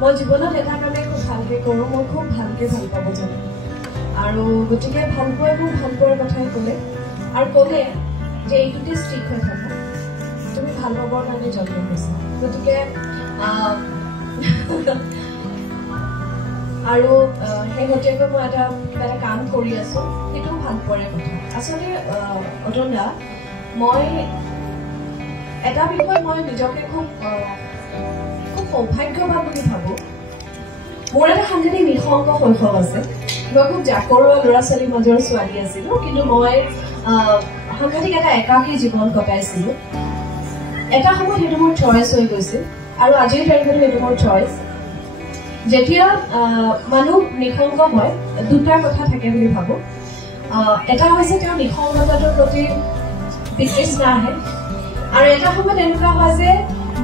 মই জীৱনত এটা কামে খুব ভালকে কৰোঁ, মই খুব ভালকে ভাল পাব জানো। আৰু গতিকে ভাল পোৱাই মোৰ ভাল পোৱাৰ কথাই ক'লে আৰু ক'লে যে এইটোতে ষ্টিক হৈ থাকা, তুমি ভাল পাবৰ কাৰণে জন্ম হৈছা। গতিকে আৰু শেহতীয়াকৈ মই এটা কাম কৰি আছো, সেইটোও ভাল পোৱাৰে কথা। আচলতে অতন দা, মই এটা বিষয় মই নিজকে খুব সৌভাগ্যৱান বুলি ভাবো। মোৰ এটা সাংঘাতিক নিঃসংগ শৈশৱ আছে। মই খুব জাকৰোৱা ল'ৰা ছোৱালীৰ মাজৰ ছোৱালী আছিলো, কিন্তু মই সাংঘাতিক এটা একাকী জীৱন কটাইছিলো। এটা সময়ত সেইটো মোৰ চইচ হৈ গৈছিল আৰু আজিৰ তাৰিখতো সেইটো মোৰ চইচ। যেতিয়া মানুহ নিঃসংগ হয়, দুটা কথা থাকে বুলি ভাবো। এটা হৈছে তেওঁ নিঃসংগতাটোৰ প্ৰতি বিতৃষ্ণা আহে, আৰু এটা সময়ত এনেকুৱা হয় যে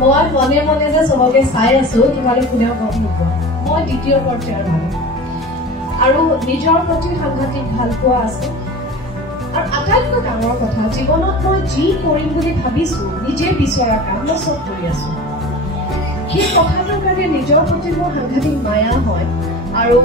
মই মনে মনে যে চবকে চাই আছো, তোমালোক কোনেও গম নোপোৱা। মই দ্বিতীয় পৰ্যায়ৰ মানুহ আৰু নিজৰ প্ৰতি সাংঘাতিক ভাল পোৱা আছে। আৰু আটাইতকৈ ডাঙৰ কথা, জীৱনত মই যি কৰিম বুলি ভাবিছো, নিজে বিচৰা কাম মই চব কৰি আছো। সেই কথাটোৰ কাৰণে নিজৰ প্ৰতি মোৰ সাংঘাতিক মায়া হয়। আৰু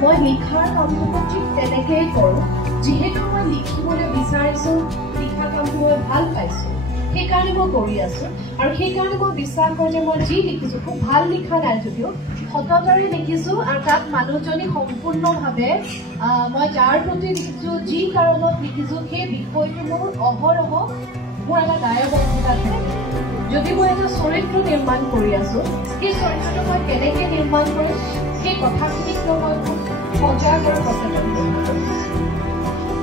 মই লিখাৰ কামটো ঠিক তেনেকেই কৰোঁ। যিহেতু মই লিখিবলৈ বিচাৰিছো, লিখা কামটো মই ভাল পাইছো, সেইকাৰণে মই কৰি আছো। আৰু সেইকাৰণে মই বিশ্বাস কৰোঁ যে মই যি লিখিছো, খুব ভাল লিখা নাই যদিও সততাৰে লিখিছো। আৰু তাত মানুহজনী সম্পূৰ্ণভাৱে মই যাৰ প্ৰতি লিখিছো, যি কাৰণত লিখিছো, সেই বিষয়টো মোৰ অহৰহ মোৰ এটা দায়বদ্ধতা থাকে। যদি মই এটা চৰিত্ৰ নিৰ্মাণ কৰি আছো, সেই চৰিত্ৰটো মই কেনেকে নিৰ্মাণ কৰিম, সেই কথাখিনিক মই খুব সজাগ আৰু সচেতন কৰোঁ।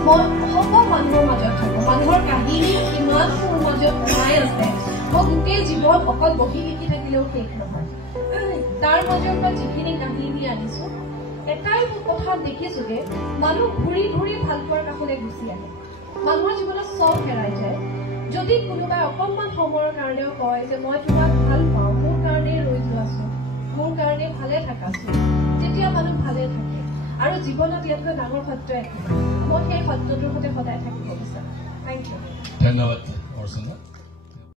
মই অসম্ভৱ মানুহৰ মাজত থাকো, মানুহৰ কাহিনী কিমান মোৰ মাজত সোমাই আছে। মই গোটেই জীৱন অকল বহি লিখি থাকিলেও শেষ নহয়। তাৰ মাজৰ পৰা যিখিনি কাহিনী আনিছো, এটাই কথা দেখিছোগে, মানুহ ঘূৰি ঘূৰি ভাল পোৱাৰ কাষলৈ গুচি আহে। মানুহৰ জীৱনত চব হেৰাই যায়। যদি কোনোবাই অকণমান সময়ৰ কাৰণেও কয় যে মই তোমাক ভাল পাওঁ, মোৰ কাৰণেই ৰৈ যোৱাচোন, মোৰ কাৰণে ভালে থাকাচোন, তেতিয়া মানুহ ভালে থাকে। আৰু জীৱনত ইয়াতকৈ ডাঙৰ সত্য একো নাই। মই সেই সত্যটোৰ সৈতে সদায় থাকিব বিচাৰোঁ। Thank you. ধন্যবাদ অৰ্চনা।